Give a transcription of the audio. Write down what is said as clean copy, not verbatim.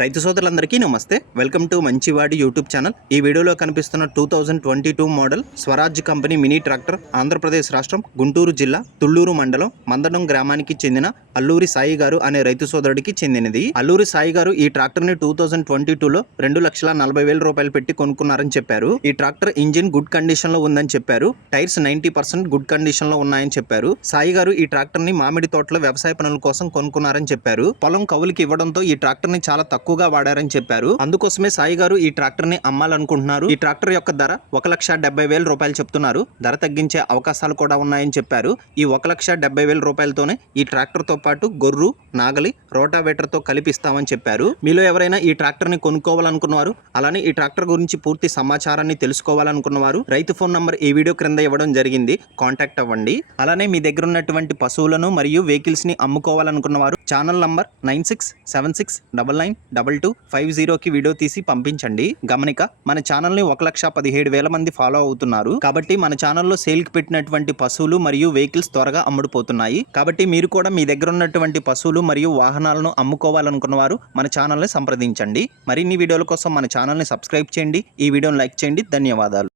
రైతు సోదరులందరికీ నమస్తే. Welcome to మంచివాడి YouTube channel. ఈ వీడియోలో కనిపిస్తున్న 2022 model Swaraj company mini tractor Andhra Pradesh రాష్ట్రం గుంటూరు జిల్లా తుళ్ళూరు మండలం మందడం గ్రామానికి చెందిన అల్లూరి సాయి గారు అనే రైతు సోదరుడికి చెందినది. అల్లూరి సాయి గారు ఈ ట్రాక్టర్ ని 2022లో 2,40,000 రూపాయలు పెట్టి కొనుక్కున్నారని చెప్పారు. ఈ ట్రాక్టర్ ఇంజిన్ గుడ్ కండిషన్ లో ఉందని చెప్పారు. టైర్స్ 90% గుడ్ కండిషన్ లో ఉన్నాయని చెప్పారు. సాయి గారు ఈ ట్రాక్టర్ ని మామిడి తోటలో వ్యవసాయ పనుల కోసం కొనుక్కున్నారని చెప్పారు. పొలం కవులకి ఇవ్వడంతో ఈ ట్రాక్టర్ ని చాలా తక్కువగా వాడారని చెప్పారు. అందుకోసమే సాయి గారు ఈ ట్రాక్టర్ ని అమ్మాలనుకుంటున్నారు. ఈ ట్రాక్టర్ యొక్క ధర 1,70,000 రూపాయలు చెప్తున్నారు. ధర తగ్గించే అవకాశాలు కూడా ఉన్నాయని చెప్పారు. ఈ 1,70,000 రూపాయలతోనే ఈ ట్రాక్టర్ తో పాటు గొర్రు, నాగలి, రోటావేటర్ తో కలిపిస్తామని చెప్పారు. మీలో ఎవరైనా ఈ ట్రాక్టర్ ని కొనుక్కోవాలనుకున్నవారు, అలానే ఈ ట్రాక్టర్ గురించి పూర్తి సమాచారాన్ని తెలుసుకోవాలనుకున్నవారు రైతు ఫోన్ నంబర్ ఈ వీడియో క్రింద ఇవ్వడం జరిగింది. కాంటాక్ట్ అవ్వండి. అలానే మీ దగ్గర ఉన్నటువంటి పశువులను మరియు వెహికల్స్ ని అమ్ముకోవాలనుకున్నవారు ఛానల్ నంబర్ 9676992250కి వీడియో తీసి పంపించండి. గమనిక, మన ఛానల్ ని 1,17,000 మంది ఫాలో అవుతున్నారు. కాబట్టి మన ఛానల్లో సేల్ కి పెట్టినటువంటి పశువులు మరియు వెహికల్స్ త్వరగా అమ్ముడుపోతున్నాయి. కాబట్టి మీరు కూడా మీ దగ్గర ఉన్నటువంటి పశువులు మరియు వాహనాలను అమ్ముకోవాలనుకున్నవారు మన ఛానల్ ని సంప్రదించండి. మరిన్ని వీడియోల కోసం మన ఛానల్ ని సబ్స్క్రైబ్ చేయండి. ఈ వీడియోని లైక్ చేయండి. ధన్యవాదాలు.